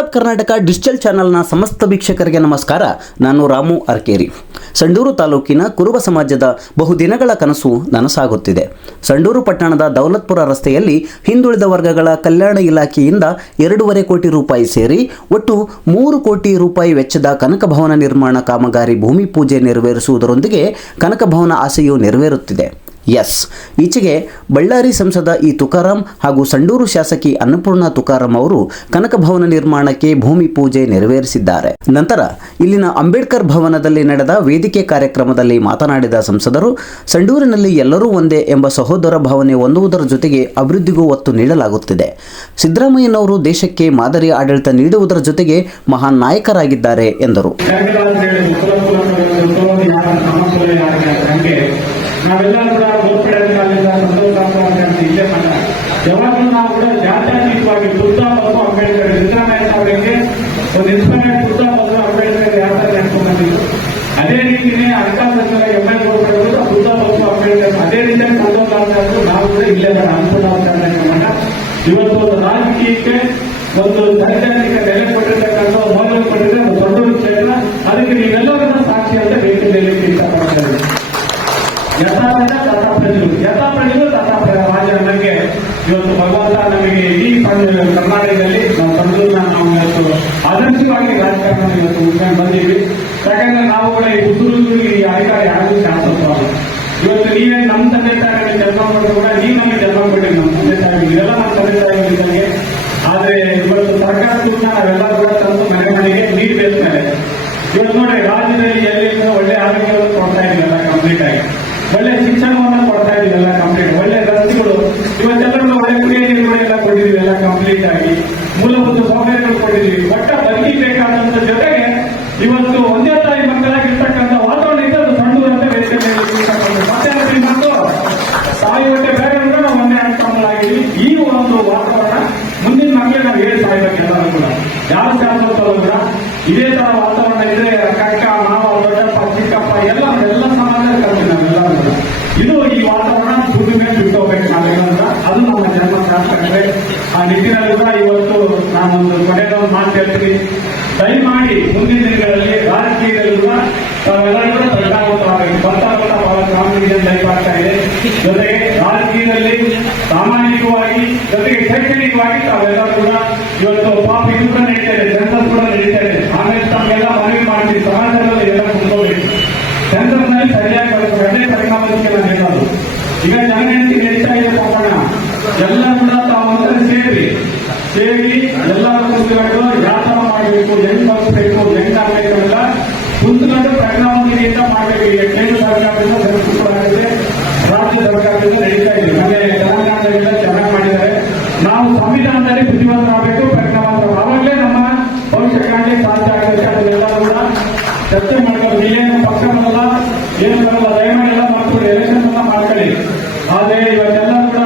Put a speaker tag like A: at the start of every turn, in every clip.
A: Of Karnataka digital ಚಾನೆಲ್ನ ಸಮಸ್ತ ವೀಕ್ಷಕರಿಗೆ ನಮಸ್ಕಾರ. ನಾನು ರಾಮು ಅರ್ಕೇರಿ. ಸಂಡೂರು ತಾಲೂಕಿನ ಕುರುಬ ಸಮಾಜದ ಬಹುದಿನಗಳ ಕನಸು ನನಸಾಗುತ್ತಿದೆ. ಸಂಡೂರು ಪಟ್ಟಣದ ದೌಲತ್ಪುರ ರಸ್ತೆಯಲ್ಲಿ ಹಿಂದುಳಿದ ವರ್ಗಗಳ ಕಲ್ಯಾಣ ಇಲಾಖೆಯಿಂದ ಎರಡೂವರೆ ಕೋಟಿ ರೂಪಾಯಿ ಸೇರಿ ಒಟ್ಟು ಮೂರು ಕೋಟಿ ರೂಪಾಯಿ ವೆಚ್ಚದ ಕನಕ ಭವನ ನಿರ್ಮಾಣ ಕಾಮಗಾರಿ ಭೂಮಿ ಪೂಜೆ ನೆರವೇರಿಸುವುದರೊಂದಿಗೆ ಕನಕ ಭವನ ಆಸೆಯು ನೆರವೇರುತ್ತಿದೆ. ಎಸ್ ಈಚೆಗೆ ಬಳ್ಳಾರಿ ಸಂಸದ ಈ ತುಕಾರಾಂ ಹಾಗೂ ಸಂಡೂರು ಶಾಸಕಿ ಅನ್ನಪೂರ್ಣ ತುಕಾರಾಂ ಅವರು ಕನಕ ಭವನ ನಿರ್ಮಾಣಕ್ಕೆ ಭೂಮಿ ಪೂಜೆ ನೆರವೇರಿಸಿದ್ದಾರೆ. ನಂತರ ಇಲ್ಲಿನ ಅಂಬೇಡ್ಕರ್ ಭವನದಲ್ಲಿ ನಡೆದ ವೇದಿಕೆ ಕಾರ್ಯಕ್ರಮದಲ್ಲಿ ಮಾತನಾಡಿದ ಸಂಸದರು, ಸಂಡೂರಿನಲ್ಲಿ ಎಲ್ಲರೂ ಒಂದೇ ಎಂಬ ಸಹೋದರ ಭಾವನೆ ಹೊಂದುವುದರ ಜೊತೆಗೆ ಅಭಿವೃದ್ಧಿಗೂ ಒತ್ತು ನೀಡಲಾಗುತ್ತಿದೆ. ಸಿದ್ದರಾಮಯ್ಯನವರು ದೇಶಕ್ಕೆ ಮಾದರಿ ಆಡಳಿತ ನೀಡುವುದರ ಜೊತೆಗೆ ಮಹಾನ್ ನಾಯಕರಾಗಿದ್ದಾರೆ ಎಂದರು
B: ಹಂಗೆ ನಾವೆಲ್ಲ ಕೂಡ ಗೋಲ್ಪಡೆ ಕಾಲದಿಂದ ಸಂತೋಷ ಅಂತ ಇಲ್ಲೇ ಮಾಡ ಯಾವಾಗಲೂ ನಾವು ಕೂಡ ಜಾತ್ಯಾತೀತವಾಗಿ ಬುದ್ಧ ಮತ್ತು ಅಂಬೇಡ್ಕರ್ ಸಿದ್ದರಾಮಯ್ಯ ಅವರಿಗೆ ಒಂದು ಇನ್ಸ್ಪೈರ್ ಬುದ್ಧ ಮತ್ತು ಅಂಬೇಡ್ಕರ್ ಯಾವ ತರ ನೆನ್ಕೊಂಡ್ಬಂದಿದ್ರು ಅದೇ ರೀತಿನೇ ಅರ್ಥಾಂತರ ಎಂ ಎಲ್ ಗೋಲ್ಪಡೆ ಬುದ್ಧ ಮತ್ತು ಅಂಬೇಡ್ಕರ್ ಅದೇ ರೀತಿಯಾಗಿ ಸಂತೋಷ ಅಂತ ನಾವು ಕೂಡ ಇಲ್ಲೇ ಮಾಡ ಅನುಕೂಲ ಮಾಡ ಇವತ್ತು ಒಂದು ರಾಜಕೀಯಕ್ಕೆ ಒಂದು ಸೈದ್ಧಾಂತಿಕ ನೆಲೆ ಕೊಟ್ಟಿರ್ತಕ್ಕಂಥ ಮೌಲ್ಯ ಕೊಟ್ಟಿದ್ರೆ ಒಂದು ದೊಡ್ಡ ಕ್ಷೇತ್ರ ಅದಕ್ಕೆ ನೀವೆಲ್ಲರೂ ಕೂಡ ಸಾಕ್ಷಿ ಅಂತ ವೇದಿಕೆಯಲ್ಲಿ ಇಷ್ಟಪಡ್ತಾರೆ ಯಥಾರ್ಥ ತಥಾ ಪ್ರಜರು ಯಥಾ ಪ್ರಜರು ತಥಾ ಪ್ರ- ರಾಜ ನಮಗೆ ಇವತ್ತು ಭಗವಂತ ನಮಗೆ ಈ ಸಣ್ಣ ಕರ್ನಾಟಕದಲ್ಲಿ ನಾವು ಸಂಸದನ್ನ ನಾವು ಇವತ್ತು ಆದರ್ಶವಾಗಿ ರಾಜಕಾರಣ ಇವತ್ತು ಉಳ್ಕೊಂಡು ಬಂದೀವಿ ಯಾಕಂದ್ರೆ ನಾವು ಕೂಡ ಈ ಹುಡುಗರು ಈ ಅಧಿಕಾರ ಯಾರಿಗೂ ಶಾಸಕರಲ್ಲ ಇವತ್ತು ನೀವೇ ನಮ್ಮ ತಂದೆ ತಾಯಿಗಳಿಗೆ ಜನ್ಮ ಕೊಟ್ಟರು ಕೂಡ ನೀವು ನಮಗೆ ಜನ್ಮ ಕೊಟ್ಟಿರಿ ನಮ್ಮ ತಂದೆ ತಾಯಿ ಇದೆಲ್ಲ ನಮ್ಮ ತಂದೆ ತಾಯಿಗಳಿದ್ದಂಗೆ ಆದ್ರೆ ಇವತ್ತು ಸರ್ಕಾರ ಕೂಡ ನಾವೆಲ್ಲ ಕೂಡ ತಂದು ಮನೆ ಮನೆಗೆ ನೀರು ಬೇಯಿಸ್ತಾರೆ ಇವತ್ತು ನೋಡಿ ರಾಜ್ಯದಲ್ಲಿ ಎಲ್ಲಿ ಒಳ್ಳೆ ಆರೋಗ್ಯವನ್ನು ಕೊಡ್ತಾ ಇದೀವಲ್ಲ ಕಂಪ್ಲೀಟ್ ಆಗಿ ಒಳ್ಳೆ ಶಿಕ್ಷಣವನ್ನ ಕೊಡ್ತಾ ಇದೀವಿ ಎಲ್ಲ ಕಂಪ್ಲೀಟ್ ಒಳ್ಳೆ ರಸ್ತೆಗಳು ಇವತ್ತೆಲ್ಲ ಒಳ್ಳೆ ಕುಡಿಯ ನೀರುಗಳು ಎಲ್ಲ ಕೊಟ್ಟಿದೀವಿ ಎಲ್ಲ ಕಂಪ್ಲೀಟ್ ಆಗಿ ಮೂಲಭೂತ ಸೌಕರ್ಯಗಳು ಕೊಟ್ಟಿದೀವಿ ಒಟ್ಟ ಬದುಕಿಬೇಕಾದಂತ ಜೊತೆಗೆ ಇವತ್ತು ಒಂದೇ ತಾಯಿ ಮಕ್ಕಳಾಗಿರ್ತಕ್ಕಂಥ ವಾತಾವರಣ ಇದ್ದು ಅದು ಸಣ್ಣ ಅಂತ ವೇದಿಕೆಯಲ್ಲಿ ಮತ್ತೆ ಅದಕ್ಕೆ ಮತ್ತು ತಾಯಿ ಹೊಟ್ಟೆ ಬೇರೆ ಅಂದ್ರೆ ನಾವು ಒಂದೇ ಅನ್ಕೊಂಡಾಗಿದ್ದೀವಿ ಈ ಒಂದು ವಾತಾವರಣ ಮುಂದಿನ ಮಕ್ಕಳಿಗೆ ನಾವು ಹೇಳಿ ಸಾಯ್ಬೇಕು ಎಲ್ಲರೂ ಕೂಡ ಯಾರು ಕೂಡ ಇದೇ ತರ ವಾತಾವರಣ ಇದ್ರೆ ಕಕ್ಕ ಮಾವ, ದೊಡ್ಡಪ್ಪ, ಚಿಕ್ಕಪ್ಪ ಎಲ್ಲ ಎಲ್ಲ ಸಮಾಜ ನಾವೆಲ್ಲರೂ ಕೂಡ. ಇದು ಈ ವಾತಾವರಣ ದುಡಿಮೆ ಬಿಟ್ಟೋಗ್ಬೇಕು ನಾವೆಲ್ಲ ಅದು ನಮ್ಮ ಜನ್ಮ ಶಾಸ್ತ್ರ ಆ ನಿಟ್ಟಿನಲ್ಲಿ ಕೂಡ ಇವತ್ತು ನಾನೊಂದು ಒಂದು ಮಾತು ಹೇಳ್ತೀನಿ. ದಯಮಾಡಿ ಮುಂದಿನ ದಿನಗಳಲ್ಲಿ ರಾಜಕೀಯದಲ್ಲಿ ಕೂಡ ತಾವೆಲ್ಲರೂ ಕೂಡ ಪ್ರಜ್ಞಾವಂತರಾಗಬೇಕು ಬರ್ತಾ ಬರ್ತಾ ಬಹಳ ಕಾಂಪಿಟೇಷನ್ ಲೈಫ್ ಆಗ್ತಾ ಇದೆ ಜೊತೆಗೆ ರಾಜಕೀಯದಲ್ಲಿ ಸಾಮಾಜಿಕವಾಗಿ ಜೊತೆಗೆ ಶೈಕ್ಷಣಿಕವಾಗಿ ತಾವೆಲ್ಲರೂ ಕೂಡ ಇವತ್ತು ಪಾಪ ಇದು ಕೂಡ ನಡೀತಾ ಇದೆ ಸೆನ್ಸಸ್ ಕೂಡ ನಡೀತಾ ಇದೆ ಆಮೇಲೆ ತಮಗೆಲ್ಲ ಮನವಿ ಮಾಡ್ತೀವಿ ಸಮಾಜದಲ್ಲಿ ಎಲ್ಲ ಕುಂತ್ಕೋಬೇಕು ಸೆನ್ಸಸ್ನಲ್ಲಿ ಸರಿಯಾಗಿ ಬಳಸಬೇಕು ಅದೇ ಪರಿಣಾಮಕ್ಕೆ ನಾನು ಹೇಳೋದು ಈಗ ಜನಗಣತಿ ನಡೀತಾ ಇದೆ ಪಾಪಣ್ಣ ಎಲ್ಲ ಕೂಡ ತಾವು ಸೇರಿ ಸೇರಿ ಎಲ್ಲ ಕುಂತ್ಕೊಂಡು ಯಾವ ಮಾಡಬೇಕು ಹೆಂಗ್ ಬರಬೇಕು ಹೆಂಗ್ ಆಗ್ಬೇಕು ಅಂತ ಕುಂತ್ಕೊಂಡು ಪರಿಣಾಮಕಾರಿಯಿಂದ ಮಾಡಬೇಕು. ಈಗ ಕೇಂದ್ರ ಸರ್ಕಾರದಿಂದ ಸಂಸ್ಕೃತವಾಗಿದೆ ರಾಜ್ಯ ಸರ್ಕಾರದಿಂದ ನಡೀತಾ ಇದೆ. ನಮಗೆ ತೆಲಂಗಾಣದಿಂದ ಚೆನ್ನಾಗಿ ಮಾಡಿದ್ದಾರೆ. ನಾವು ಸಂವಿಧಾನದಲ್ಲಿ ಬುದ್ಧಿವಂತರಾಗಬೇಕು ಪರಿಣಾಮಕಾರಿ ಅವಾಗಲೇ ನಮ್ಮ ಭವಿಷ್ಯಕ್ಕಾಗಿ ಸಾಧ್ಯ ಆಗುತ್ತೆ ಅದನ್ನೆಲ್ಲ ಕೂಡ ಚರ್ಚೆ ಮಾಡಬೇಕು ಏನು ಪಕ್ಷ ಬರಲ್ಲ ಏನು ಬರಲ್ಲ ದಯಮಾಡಿ ಎಲ್ಲ ಮಾಡ್ಕೊಂಡು ಎಲೆಕ್ಷನ್ ಅನ್ನ ಮಾಡ್ಕೊಳ್ಳಿ ಆದ್ರೆ ಇವತ್ತೆಲ್ಲ ಕೂಡ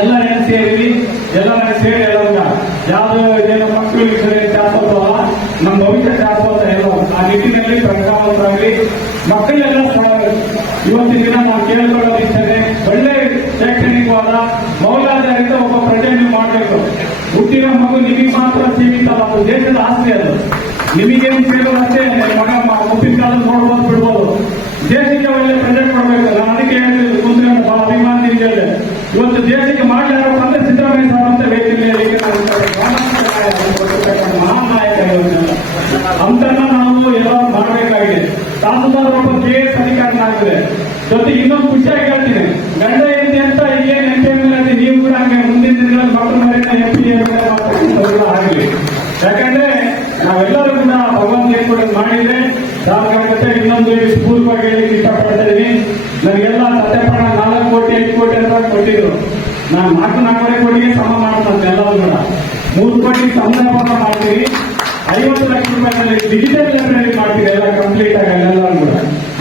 B: ಎಲ್ಲ ಸೇರಿ ಸೇರಿವಿ ಎಲ್ಲ ಸೇರಿ ಎಲ್ಲ ಕೂಡ ಯಾವ್ದು ಏನು ಮಕ್ಕಳಿಗೆ ಸರಿ ಶಾಶ್ವತ ಅಲ್ಲ ನಮ್ಮ ಭವಿಷ್ಯ ಶಾಶ್ವತ ಏನೋ? ಆ ನಿಟ್ಟಿನಲ್ಲಿ ಪ್ರಜ್ಞಾವಂತರಾಗಲಿ ಮಕ್ಕಳೆಲ್ಲ ಇವತ್ತಿನ ದಿನ ನಾವು ಕೇಳ್ಕೊಳ್ಳೋದು ಇಷ್ಟೇ ಒಳ್ಳೆ ಶೈಕ್ಷಣಿಕವಾದ, ಮೌಲ್ಯಾಧಾರಿತ ಒಬ್ಬ ಪ್ರಜೆ ಮಾಡಬೇಕು. ಹುಟ್ಟಿರೋ ಮಗು ನಿಮಗೆ ಮಾತ್ರ ಸೀಮಿತ ದೇಶದ ಆಸ್ತಿ ಅದು. ನಿಮಗೇನು ಕೇಳೋದು ಅಷ್ಟೇ ಮಗ ಮುಪ್ಪಿನ ಕಾಲದ ನೋಡ್ಬೋದು ಬಿಡ್ಬೋದು. ದೇಶಕ್ಕೆ ಒಳ್ಳೆ ಪ್ರಜೆ ಕೊಡಬೇಕು. ಅದಕ್ಕೆ ಹೇಳಿದ್ದು ಬಹಳ ಇವತ್ತು ದೇಶಕ್ಕೆ ಮಾಡಲಾರ ಅಂದ್ರೆ ಸಿದ್ದರಾಮಯ್ಯ ಸಾಹ ಅಂತ ವೇದಿಕೆಯಲ್ಲಿ ಮಹಾನ್ ನಾಯಕ ಅಂತನ್ನ ನಾವು ಎಲ್ಲ ಮಾಡಬೇಕಾಗಿದೆ. ತಹಸೀಲ್ದಾರ್ ಒಬ್ಬ ಕೆ ಎಸ್ ಅಧಿಕಾರಿನಾಗಿದೆ ಜೊತೆ ಇನ್ನೊಂದು ಖುಷಿಯಾಗಿ ಹೇಳ್ತೀನಿ. ಗಂಡ ಹೆಂಡತಿ ಅಂತ ಈಗೇನು ಎಂ ಪಿ ಎಂ ನೀವು ಕೂಡ ಹಂಗೆ ಮುಂದಿನ ದಿನಗಳಲ್ಲಿ ಮಕ್ಕಳು ಮರಿನ ಎಂ ಪಿ ಆಗಲಿ. ಯಾಕಂದ್ರೆ ನಾವೆಲ್ಲರೂ ಕೂಡ ಭಗವಂತ ಕೂಡ ಮಾಡಿದ್ರೆ ಸಾಕಾಗುತ್ತೆ ಇನ್ನೊಂದು ಸ್ಕೂಲ್ ಬಗ್ಗೆ ಇಷ್ಟಪಡ್ತಾ ಇದ್ದೀನಿ. ನನಗೆಲ್ಲ ಕೋಟಿ ಕೊಟ್ಟಿದ್ರು. ನಾನು ನಾಲ್ಕು ನಾಲ್ಕೂವರೆ ಕೋಟಿಗೆ ಸಮ ಮಾಡ್ತಾನೆ ಎಲ್ಲವೂ ಕೂಡ. ಮೂರು ಕೋಟಿ ಸಂದರ್ಭ ಮಾಡ್ತೀವಿ ಐವತ್ತು ಲಕ್ಷ ರೂಪಾಯಿ ಡಿಜಿಟಲ್ ಲೈಬ್ರರಿ ಮಾಡ್ತೀವಿ ಎಲ್ಲ ಕಂಪ್ಲೀಟ್ ಆಗಿ ಎಲ್ಲರೂ ಕೂಡ.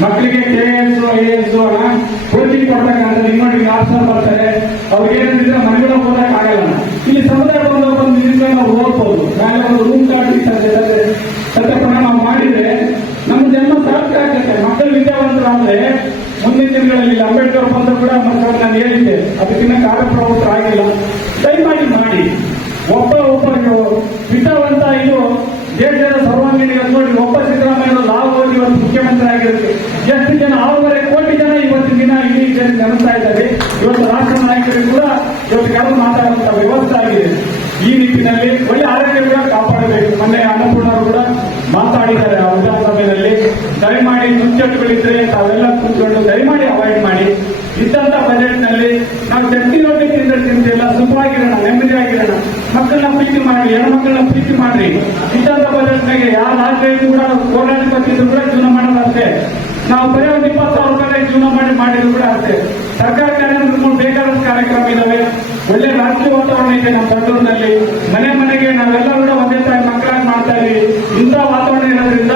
B: ಮಕ್ಕಳಿಗೆ K S I S coaching ಕೊಡ್ತಕ್ಕಂಥ ನಿಮ್ಮ ಆಪ್ಷನ್ ಬರ್ತಾರೆ. ಅವ್ರಿಗೆ ಏನಂತಿದ್ರೆ ಮನೆಗಳ ಹೋಗಕ್ ಆಗಲ್ಲ ಇಲ್ಲಿ ಸಮುದಾಯ ಬಂದು ಒಂದು ನಿಮಿಷ ನಾವು ಓದ್ಬೋದು ನಾಳೆ ಒಂದು ರೂಮ್ ಕಾರ್ಡ್ ಸತ್ಯಪಣ ನಾವು ಮಾಡಿದ್ರೆ ನಮ್ಮ ಜನ್ಮ ಸಾರ್ಥಕ ಆಗುತ್ತೆ ಮಕ್ಕಳು ವಿದ್ಯಾವಂತರಾದ್ರೆ ಮುಂದಿನ ದಿನಗಳಲ್ಲಿ ಇಲ್ಲಿ ಅಂಬೇಡ್ಕರ್ ಬಂದ್ರು ಕೂಡ ಮಕ್ಕಳು ನಾನು ಹೇಳಿದ್ದೆ ಅದಕ್ಕಿಂತ ಕಾರ್ಯಪ್ರವೃತ್ತರಾಗಿಲ್ಲ ದಯಮಾಡಿ ಮಾಡಿ ಒಬ್ಬ ಒಬ್ಬ ಬಿಟ್ಟವಂತ ಇದು ದೇಶದ ಸರ್ವಾಂಗೀಣ ನೋಡಿ ಒಬ್ಬ ಸಿದ್ದರಾಮಯ್ಯ ಲಾಭ ಓದಿ ಇವತ್ತು ಮುಖ್ಯಮಂತ್ರಿ ಆಗಿರುತ್ತೆ ಎಷ್ಟು ಜನ ಆರೂವರೆ ಕೋಟಿ ಜನ ಇವತ್ತಿನ ದಿನ ಇಡೀ ಜನ ನೆನೆಸ್ತಾ ಇದ್ದಾರೆ ಇವತ್ತು ರಾಷ್ಟ್ರ ನಾಯಕರಿಗೆ ಕೂಡ ಇವತ್ತು ಕೆಲವು ಮಾತಾಡುವಂತ ವ್ಯವಸ್ಥೆ ಆಗಿದೆ ಈ ನಿಟ್ಟಿನಲ್ಲಿ ಒಳ್ಳೆ ಆರೋಗ್ಯ ಕೂಡ ಕಾಪಾಡಬೇಕು. ಮೊನ್ನೆ ಅನ್ನಪೂರ್ಣರು ಕೂಡ ಮಾತಾಡಿದ್ದಾರೆ. ಆ ವಿಧಾನಸಭೆಯಲ್ಲಿ ದಯಮಾಡಿ ಮುಂಚಟ್ಟುಗಳಿದ್ರೆ ತಾವೆಲ್ಲ ಕೂತ್ಕೊಂಡು ದಯಮಾಡಿ ಅವಾಯ್ಡ್ ಮಾಡಿ. ಇದ್ದಂತ ಬಜೆಟ್ನಲ್ಲಿ ನಾವು ಶಕ್ತಿ ರೊಟ್ಟಿ ತಿಂದ್ರೆ ತಿಂತಿಲ್ಲ ಸುಖವಾಗಿರೋಣ, ನೆಮ್ಮದಿಯಾಗಿರೋಣ. ಮಕ್ಕಳನ್ನ ಪ್ರೀತಿ ಮಾಡಿ ಮಕ್ಕಳನ್ನು ಪ್ರೀತಿ ಮಾಡ್ರಿ. ಇದ್ದಂತ ಬಜೆಟ್ ನಾಗೆ ಯಾವ ರಾಜ್ಯಕ್ಕೂ ಕೂಡ ಕೋಟ್ಯಾಧಿಪತಿದ್ರು ಕೂಡ ಜೀವನ ಮಾಡೋದಷ್ಟೇ ನಾವು ಬರೀ ಒಂದು ಇಪ್ಪತ್ತು ಸಾವಿರ ರೂಪಾಯಿ ಜೀವನ ಮಾಡಿ ಮಾಡಿದ್ರು ಕೂಡ ಅಷ್ಟೇ. ಸರ್ಕಾರ ಕಾರ್ಯಕ್ರಮ ಬೇಕಾದಷ್ಟು ಕಾರ್ಯಕ್ರಮ ಇದಾವೆ. ಒಳ್ಳೆ ರಾಜಕೀಯ ವಾತಾವರಣ ಇದೆ ನಮ್ಮ ಬೆಂಗಳೂರಿನಲ್ಲಿ. ಮನೆ ಮನೆಗೆ ನಾವೆಲ್ಲ ಕೂಡ ಒಂದೇ ತಾಯಿ ಮಕ್ಕಳಾಗಿ ಮಾಡ್ತಾ ಇದ್ದೀವಿ ಇಂಥ ವಾತಾವರಣ ಇರೋದ್ರಿಂದ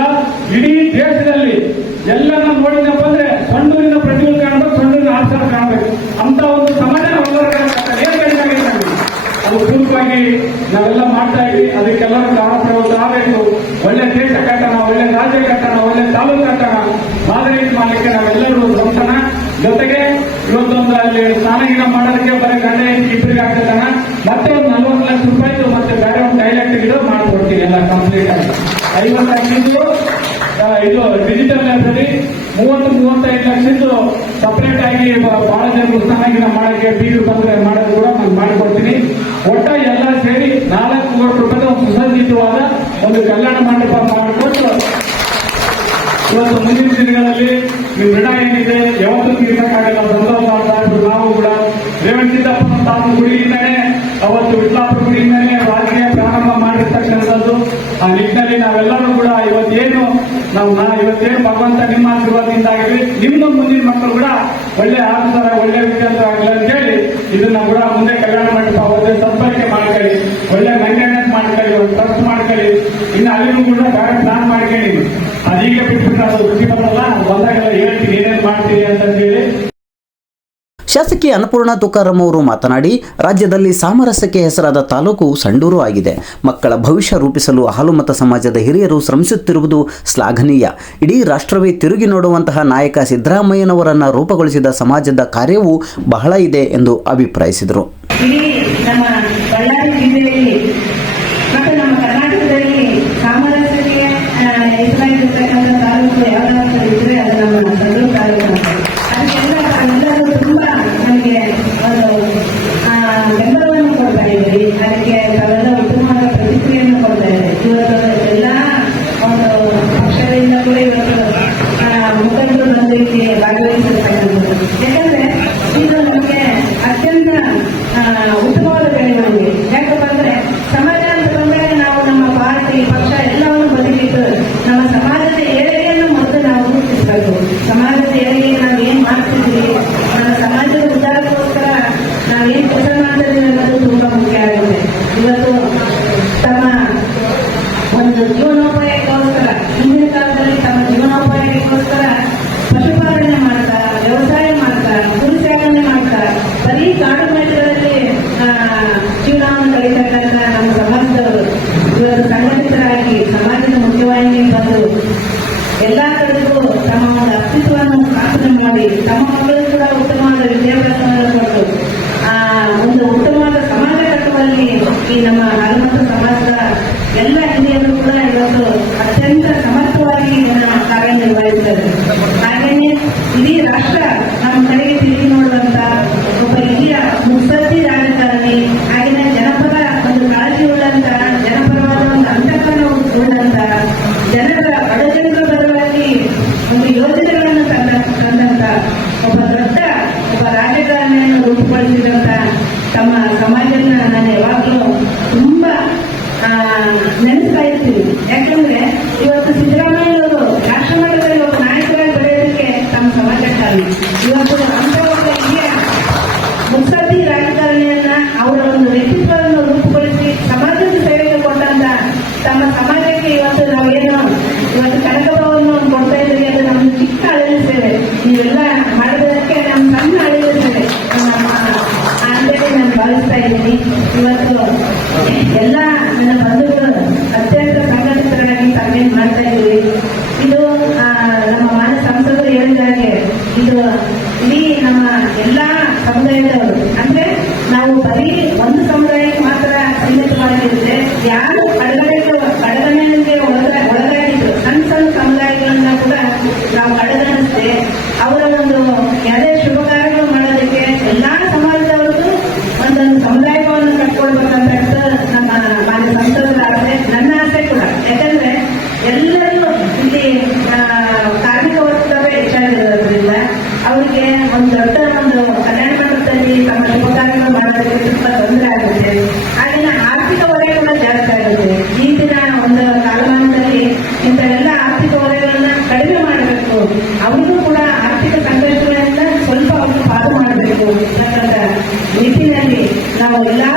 B: ಇಡೀ ದೇಶದಲ್ಲಿ ಎಲ್ಲ ನೋಡಿದಪ್ಪ ಅಂದ್ರೆ ಸಣ್ಣೂರಿನ ಪ್ರತಿಯೊಂದು ಕಾಣಬೇಕು ಸಣ್ಣೂರಿನ ಆಚಾರ ಕಾಣಬೇಕು ಅಂತ ಒಂದು ಸಮಾಜ ನಾವೆಲ್ಲರೂ ಏನ್ ಕಡಿಮೆ ಆಗಿದೆ ನಮ್ಗೆ? ಅದು ಪೂರ್ವವಾಗಿ ನಾವೆಲ್ಲ ಮಾಡ್ತಾ ಇದ್ವಿ ಅದಕ್ಕೆಲ್ಲರೂ ಕಾರ್ಯಕ್ರಮ ಆಗಬೇಕು ಒಳ್ಳೆ ದೇಶ ಕಟ್ಟಣ ಒಳ್ಳೆ ರಾಜ್ಯ ಕಟ್ಟಣ ಒಳ್ಳೆ ತಾಲೂಕು ಕಟ್ಟಣ ಮಾದರಿ ಮಾಡಲಿಕ್ಕೆ ನಾವೆಲ್ಲರೂ ಶ್ರಮಿಸೋಣ ಜೊತೆಗೆ ಇವತ್ತೊಂದು ಅಲ್ಲಿ ಸ್ನಾನಗಿನ ಮಾಡೋದಕ್ಕೆ ಬರೀ ಗಂಡ ಹೆಂಡತಿ ಇಬ್ಬರಿಗೆ ಆಗ್ತದಣ ಮತ್ತೆ ಒಂದು ನಲ್ವತ್ತು ಲಕ್ಷ ರೂಪಾಯಿದು ಮತ್ತೆ ಬೇರೆ ಒಂದು ಟೈಲೆಟ್ ಗಿಡ ಮಾಡ್ಕೊಡ್ತೀನಿ ಆಗಿ ಐವತ್ತೈದು ಇದು ಡಿಜಿಟಲ್ ಲೈಬ್ರರಿ ಮೂವತ್ತು ಮೂವತ್ತೈದು ಲಕ್ಷದ್ದು ಸಪ್ರೇಟ್ ಆಗಿ ಬಹಳ ಜನ ಸ್ನಾನಗಿನ ಮಾಡಕ್ಕೆ ಬೀಗರು ಬಂದ್ರೆ ಮಾಡೋದು ಕೂಡ ನಾನು ಮಾಡಿಕೊಡ್ತೀನಿ ಒಟ್ಟ ಎಲ್ಲ ಸೇರಿ ನಾಲ್ಕು ಕೋಟಿ ರೂಪಾಯಿ ಒಂದು ಸುಸಜ್ಜಿತವಾದ ಒಂದು ಕಲ್ಯಾಣ ಮಂಟಪ ಮಾಡಿಕೊಟ್ಟು ಇವತ್ತು ಮುಂದಿನ ದಿನಗಳಲ್ಲಿ ನಿಮ್ಮ ಋಣ ಏನಿದೆ ಯಾವತ್ತೂ ತೀರ್ಸಕ್ಕಾಗಲ್ಲ ಆಗ್ತಾ ನಾವು ಕೂಡ ರೇವಣ್ ಸಿದ್ದಪ್ಪನ ತಾವು ಗುಡಿಯಿಂದನೇ ಅವತ್ತು ವಿಟ್ಲಾಪುರ ಗುಡಿಯಿಂದನೇ ರಾಜಕೀಯ ಪ್ರಾರಂಭ ಮಾಡಿರ್ತಕ್ಕಂಥದ್ದು. ಆ ನಿಟ್ಟಿನಲ್ಲಿ ನಾವೆಲ್ಲರೂ ಕೂಡ ಇವತ್ತೇನು ನಾವು ನಾ ಇವತ್ತೇನು ಭಗವಂತ ನಿಮ್ಮ ಆಶೀರ್ವಾದದಿಂದ ನಿಮ್ಮ ಮುಂದಿನ ಮಕ್ಕಳು ಕೂಡ ಒಳ್ಳೆ ಆಧಾರ ಒಳ್ಳೆ ವಿಚಾರ ಆಗಲಿ ಅಂತ ಹೇಳಿ ಇದನ್ನ ಕೂಡ ಮುಂದೆ ಕಲ್ಯಾಣ ಮಂಟಪ ಒಳ್ಳೆ ಸದ್ಬಳಕೆ ಮಾಡ್ಕೊಳ್ಳಿ, ಒಳ್ಳೆ ಮೈಂಟೆನೆನ್ಸ್ ಮಾಡ್ಕೊಳ್ಳಿ, ಒಂದು ಟ್ರಸ್ಟ್ ಮಾಡ್ಕೊಳ್ಳಿ. ಇನ್ನು ಅಲ್ಲಿಗೂ ಕೂಡ ಬೇರೆ ಪ್ಲಾನ್ ಮಾಡ್ಕೊಳ್ಳಿ. ಅದೀಗ ಬಿಟ್ಟು ಅದು ಖುಷಿ ಬರಲ್ಲ ಬಂದಾಗೆಲ್ಲ ಹೇಳ್ತೀನಿ, ಏನೇನು ಮಾಡ್ತೀನಿ ಅಂತ ಹೇಳಿ.
C: ಶಾಸಕಿ ಅನ್ನಪೂರ್ಣ ತುಕಾರಾಮ್ ಅವರು ಮಾತನಾಡಿ, ರಾಜ್ಯದಲ್ಲಿ ಸಾಮರಸ್ಯಕ್ಕೆ ಹೆಸರಾದ ತಾಲೂಕು ಸಂಡೂರು ಆಗಿದೆ. ಮಕ್ಕಳ ಭವಿಷ್ಯ ರೂಪಿಸಲು ಹಾಲುಮತ ಸಮಾಜದ ಹಿರಿಯರು ಶ್ರಮಿಸುತ್ತಿರುವುದು ಶ್ಲಾಘನೀಯ. ಇಡೀ ರಾಷ್ಟ್ರವೇ ತಿರುಗಿ ನೋಡುವಂತಹ ನಾಯಕ ಸಿದ್ದರಾಮಯ್ಯನವರನ್ನು ರೂಪುಗೊಳಿಸಿದ ಸಮಾಜದ ಕಾರ್ಯವೂ ಬಹಳ ಇದೆ ಎಂದು ಅಭಿಪ್ರಾಯಿಸಿದರು.
D: Gracias.
C: Hola.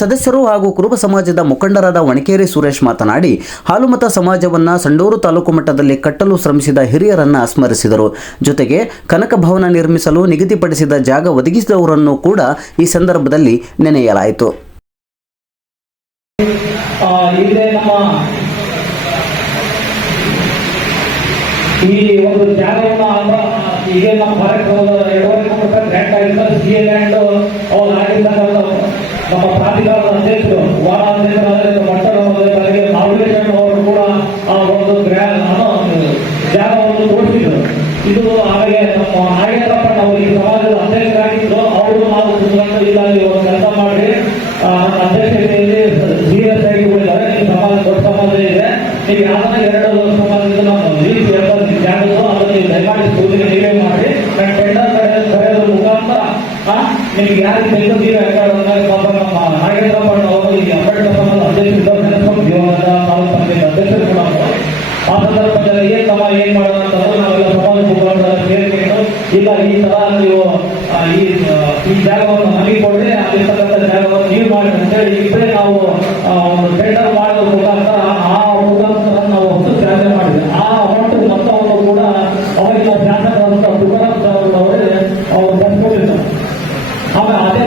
C: ಸದಸ್ಯರು ಹಾಗೂ ಕುರುಬ ಸಮಾಜದ ಮುಖಂಡರಾದ ವಣಕೇರಿ ಸುರೇಶ್ ಮಾತನಾಡಿ, ಹಾಲುಮತ ಸಮಾಜವನ್ನು ಸಂಡೂರು ತಾಲೂಕು ಮಟ್ಟದಲ್ಲಿ ಕಟ್ಟಲು ಶ್ರಮಿಸಿದ ಹಿರಿಯರನ್ನು ಸ್ಮರಿಸಿದರು ಜೊತೆಗೆ ಕನಕ ಭವನ ನಿರ್ಮಿಸಲು ನಿಗದಿಪಡಿಸಿದ ಜಾಗ ಒದಗಿಸಿದವರನ್ನು ಕೂಡ ಈ ಸಂದರ್ಭದಲ್ಲಿ ನೆನೆಯಲಾಯಿತು.
E: ಈ ಒಂದು ಜಾಗವನ್ನು ಈಗ ನಮ್ಮ ಕಾರ್ಯಕ್ರಮದ పార్టీ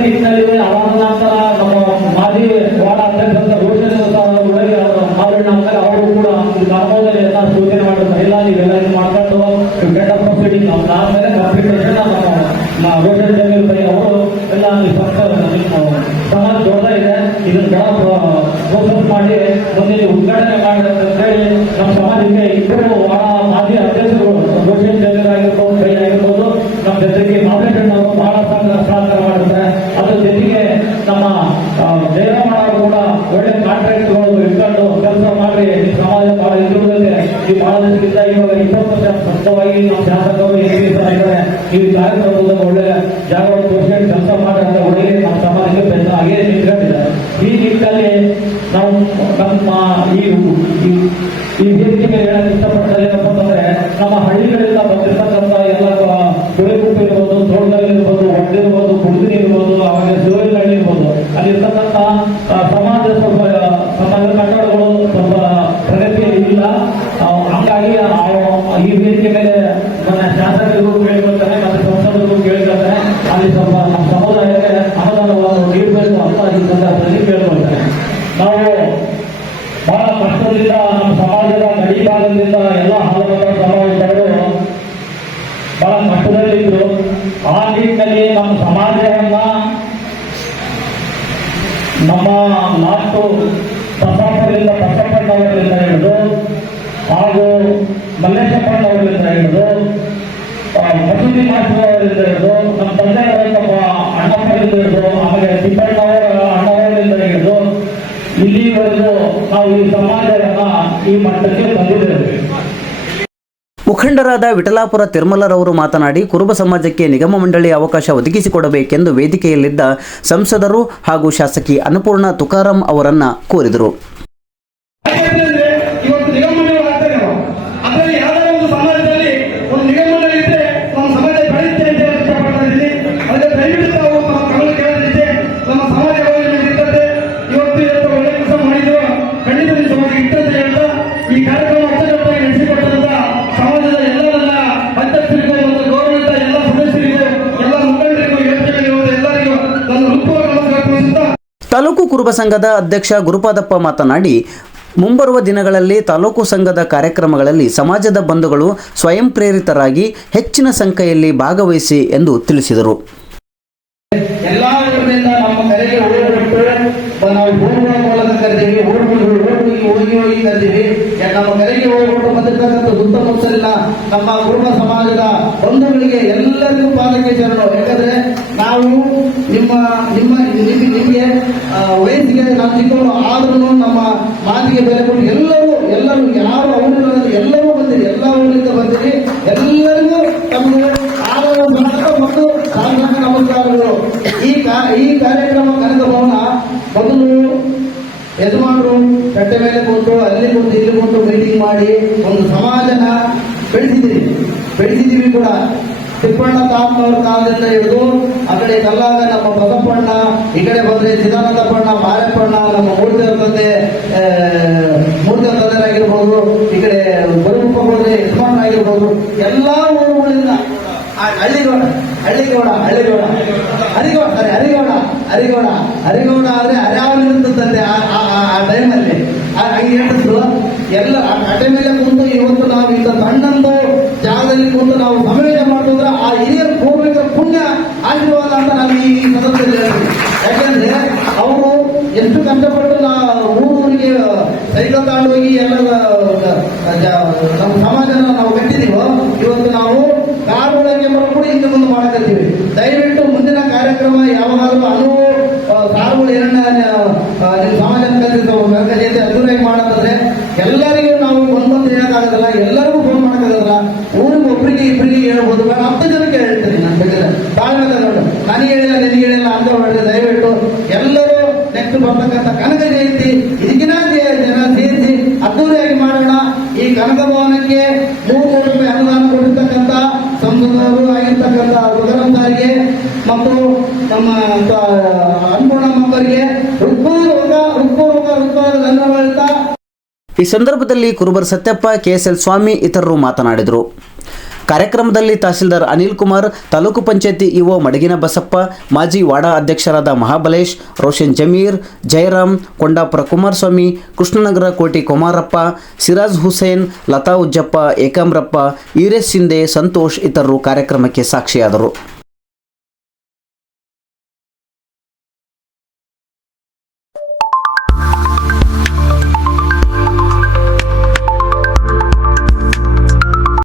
E: ইসরায়েলের আমার নামটা ಇಲ್ಲಿವರೆಗೂ
C: ಮುಖಂಡರಾದ ವಿಠಲಾಪುರ ತಿರುಮಲರವರು ಮಾತನಾಡಿ, ಕುರುಬ ಸಮಾಜಕ್ಕೆ ನಿಗಮ ಮಂಡಳಿ ಅವಕಾಶ ಒದಗಿಸಿಕೊಡಬೇಕೆಂದು ವೇದಿಕೆಯಲ್ಲಿದ್ದ ಸಂಸದರು ಹಾಗೂ ಶಾಸಕಿ ಅನ್ನಪೂರ್ಣ ತುಕಾರಾಂ ಅವರನ್ನು ಕೋರಿದರು.
A: ಕುರುಬ ಸಂಘದ ಅಧ್ಯಕ್ಷ ಗುರುಪಾದಪ್ಪ ಮಾತನಾಡಿ, ಮುಂಬರುವ ದಿನಗಳಲ್ಲಿ ತಾಲೂಕು ಸಂಘದ ಕಾರ್ಯಕ್ರಮಗಳಲ್ಲಿ ಸಮಾಜದ ಬಂಧುಗಳು ಸ್ವಯಂ ಪ್ರೇರಿತರಾಗಿ ಹೆಚ್ಚಿನ ಸಂಖ್ಯೆಯಲ್ಲಿ ಭಾಗವಹಿಸಿ ಎಂದು ತಿಳಿಸಿದರು
F: ಎಲ್ಲಾ ಊರಿನಿಂದ ನಮ್ಮ ಕರೆಗೆ ಓಡ್ಬಿಟ್ಟು ನಾವು ಹೋಗುವ ಮೂಲಕ ಕರಿತೀವಿ ಓಡ್ಬಿಟ್ಟು ಓಡಿ ಹೋಗಿ ಹೋಗಿ ಕರಿತೀವಿ ಯಾ- ನಮ್ಮ ಕರೆಗೆ ಹೋಗ್ಬಿಟ್ಟು ಬಂದಿರ್ತಕ್ಕಂಥ ಸುತ್ತಮುತ್ತಲಿನ ನಮ್ಮ ಕುರುಬ ಸಮಾಜದ ಬಂಧುಗಳಿಗೆ ಎಲ್ಲರಿಗೂ ಪಾದಕ್ಕೆ ಜನರು ಯಾಕಂದ್ರೆ ನಾವು ನಿಮ್ಮ ನಿಮ್ಮ, ನಿಮಗೆ ವಯಸ್ಸಿಗೆ ನಾವು ಚಿಕ್ಕವರು ಆದ್ರೂ ನಮ್ಮ ಮಾತಿಗೆ ಬೆಲೆ ಕೊಟ್ಟು ಎಲ್ಲರೂ ಎಲ್ಲರೂ, ಯಾರು ಊರಿನಲ್ಲಿ ಎಲ್ಲರೂ ಬಂದಿರಿ. ಎಲ್ಲ ಊರಿಂದ ಬಂದಿರಿ. ಎಲ್ಲರಿಗೂ ತಮ್ಮ ಮತ್ತು ಸಾರ್ಥಕ ನಮಸ್ಕಾರಗಳು. ಈ ಈ ಕಾರ್ಯಕ್ರಮ ಕನಕ ಭವನ ಮೊದಲು ಯಜಮಾನರು ಕಟ್ಟೆ ಮೇಲೆ ಕೂತು ಅಲ್ಲಿ ಕೊಟ್ಟು ಇಲ್ಲಿ ಕೊಟ್ಟು ಮೀಟಿಂಗ್ ಮಾಡಿ ಒಂದು ಸಮಾಜನ ಬೆಳೆಸಿದ್ದೀವಿ. ಬೆಳೆಸಿದ್ದೀವಿ ಕೂಡ. ತಿಪ್ಪಣ್ಣ ತಾಪ್ನವ್ರ ಕಾಲದಿಂದ ಹಿಡಿದು ಆ ಕಡೆ ಕಲ್ಲಾಗ ನಮ್ಮ ಬಸಪ್ಪಣ್ಣ, ಈ ಕಡೆ ಬಂದ್ರೆ ಚಿದಾನಂದಪ್ಪಣ್ಣ ಮಾರಪ್ಪಣ್ಣ ನಮ್ಮ ಮೂರ್ತಿ ತಂದೆ ಮೂರ್ತಿ ತಂದೆರಾಗಿರ್ಬೋದು, ಈ ಕಡೆ ಬರುಪ್ಪ ಬಂದ್ರೆ ಯಜಮಾನ್ ಆಗಿರ್ಬೋದು ಎಲ್ಲಾ ಊರುಗಳಿಂದ. ಹಳ್ಳಿಗೌಡ ಹಳ್ಳಿಗೌಡ ಹಳ್ಳಿಗೌಡ, ಹರಿಗೌಡ, ಸರಿ, ಹರಿಗೌಡ. ಹರಿಗೌಡ ಹರಿಗೌಡ ಆದ್ರೆ ಹರ್ಯಾವಲ್ಲಿ ತಂದೆ ಆ- ಟೈಮಲ್ಲಿ ಹೇಳಿದ್ರು ಎಲ್ಲ ಆ ಟೈಮಲ್ಲೇ ಕುಂತು ಇವತ್ತು ನಾವು ಇಂಥ ತಣ್ಣಂದು ಜಾಗದಲ್ಲಿ ಕುಂತು ನಾವು ಸಮಯ ಮಾಡಿದ್ರೆ ಆ ಹಿರಿಯರ ಪೂರ್ವಿಕರ ಪುಣ್ಯ ಆಶೀರ್ವಾದ ಅಂತ ನಾನು ಈ ಸಂದರ್ಭದಲ್ಲಿ ಯಾಕಂದ್ರೆ ಅವರು ಎಷ್ಟು ಕಷ್ಟಪಟ್ಟು ನಾ ಊರಿಗೆ ಸೈಕಲ್ ತಗೊಂಡೋಗಿ ಎಲ್ಲ ಆ, ನಮ್ಮ ಸಮಾಜನ ನಾವು ಕಟ್ಟಿದೀವೋ ಇವತ್ತು ನಾವು ಕಾರ್ ಒಳಗೆ ಕೂಡ ಹಿಂದೆ ಮುಂದೆ ಮಾಡಕತ್ತೀವಿ. ದಯವಿಟ್ಟು ಮುಂದಿನ ಕಾರ್ಯಕ್ರಮ ಯಾವಾಗಲೂ ಅನುವು ಆ, ಕಾರುಗಳು ಏನನ್ನ ಸಮಾಜ ಕಲಿತಾವೆ ಜೊತೆ ಅದ್ದೂರಿಯಾಗಿ ಎಲ್ಲರಿಗೂ ನಾವು ಒಂದೊಂದು ಹೇಳೋಕ್ಕಾಗೋದಿಲ್ಲ ಎಲ್ಲರಿಗೂ ಫೋನ್ ಮಾಡೋಕ್ಕಾಗೋದಿಲ್ಲ ಊರಿಗೆ ಒಬ್ಬರಿಗೆ ಇಬ್ಬರಿಗೆ ಹೇಳ್ಬೋದು. ಹತ್ತು ಜನಕ್ಕೆ ಹೇಳ್ತೀನಿ ನಾನು ಬೇಕಾದ್ರೆ. ತಾಳ್ಮೆ ತಗೊಂಡು ನನಗೆ ಹೇಳಿಲ್ಲ ನಿನಗೆ ಹೇಳಿಲ್ಲ ಅಂತ ದಯವಿಟ್ಟು ಎಲ್ಲರೂ ನೆಕ್ಸ್ಟ್ ಬರ್ತಕ್ಕಂಥ ಕನಕ ಜಯಂತಿ ಇದಕ್ಕಿನ ಜನ ಸೇರಿಸಿ ಅದ್ದೂರಿಯಾಗಿ ಮಾಡೋಣ. ಈ ಕನಕ ಭವನಕ್ಕೆ ಮೂರು ಕೋಟಿ ರೂಪಾಯಿ ಅನುದಾನ ಕೊಟ್ಟಿರ್ತಕ್ಕಂಥ ಸಂಸದರು ಆಗಿರ್ತಕ್ಕಂಥ ಮತ್ತು ನಮ್ಮ
A: ಈ ಸಂದರ್ಭದಲ್ಲಿ ಕುರುಬರ ಸತ್ಯಪ್ಪ, ಕೆಎಸ್ಎಲ್ ಸ್ವಾಮಿ ಇತರರು ಮಾತನಾಡಿದರು. ಕಾರ್ಯಕ್ರಮದಲ್ಲಿ ತಹಸೀಲ್ದಾರ್ ಅನಿಲ್ ಕುಮಾರ್, ತಾಲೂಕು ಪಂಚಾಯತಿ ಇಒ ಮಡಗಿನ ಬಸಪ್ಪ, ಮಾಜಿ ವಾಡಾ ಅಧ್ಯಕ್ಷರಾದ ಮಹಾಬಲೇಶ್, ರೋಷನ್ ಜಮೀರ್ ಜಯರಾಮ್ ಕೊಂಡಾಪುರ ಕುಮಾರಸ್ವಾಮಿ, ಕೃಷ್ಣನಗರ ಕೋಟಿ ಕುಮಾರಪ್ಪ, ಸಿರಾಜ್ ಹುಸೇನ್ ಲತಾ ಉಜ್ಜಪ್ಪ ಏಕಾಮ್ರಪ್ಪ ಈರೇಶ್ ಶಿಂದೆ, ಸಂತೋಷ್ ಇತರರು ಕಾರ್ಯಕ್ರಮಕ್ಕೆ ಸಾಕ್ಷಿಯಾದರು.